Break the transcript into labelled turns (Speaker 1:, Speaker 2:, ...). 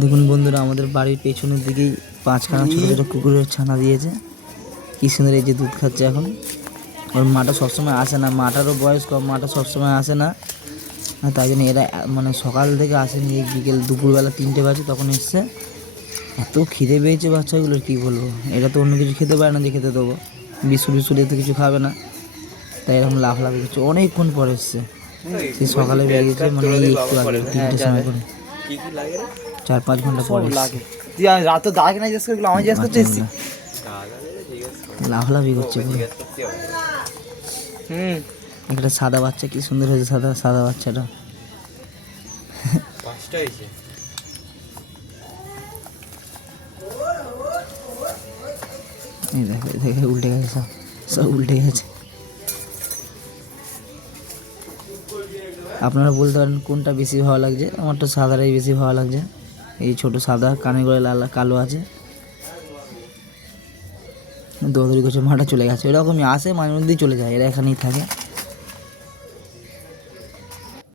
Speaker 1: দেখুন বন্ধুরা, আমাদের বাড়ির পেছনের দিকেই পাঁচখানা ছোটো ছোটো কুকুরের ছানা দিয়েছে। কি সুন্দর এই যে দুধ খাচ্ছে এখন। ওর মাটা সবসময় আসে না। মাটারও বয়স কম, মাটা সবসময় আসে না। আর তাই জন্য এরা মানে সকাল থেকে আসেনি, এই বিকেল দুপুরবেলা তিনটে বাজে তখন এসছে। এত খিদে পেয়েছে বাচ্চাগুলোর, কি বলব? এটা তো অন্য কিছু খেতে পারে না যে খেতে দেবো। বিস্কুট বিস্কুট এতে কিছু খাবে না। তাই এরকম লাভ লাভ করছে। অনেকক্ষণ পরে এসছে। সে সকালে বেরিয়েছে মানে একটু আগে তিনটে সময় করে। চার পাঁচ ঘণ্টা পরে এসছে।
Speaker 2: তুই রাত তো দাগ না জিজ্ঞেস করল আমি জিজ্ঞেস করতে এসছি।
Speaker 1: লাফালাফি করছে
Speaker 2: হুম।
Speaker 1: একটা সাদা বাচ্চা কি সুন্দর হয়েছে সাদা সাদা বাচ্চাটা।
Speaker 3: পাঁচটা হয়েছে।
Speaker 1: এই দেখো এই দেখো উল্টে গেছে সব। সব উল্টে গেছে। আপনারা বলতে পারেন কোনটা বেশি ভালো লাগছে? আমার তো সাদাটাই বেশি ভালো লাগছে। এই ছোট সাদা কানে করে লাল, কালো আছে। দৌড়ি করছে, মাঠে চলে গেছে। এরকমই আসে, মাঝে মধ্যেই চলে যায়, এরা এখানেই থাকে।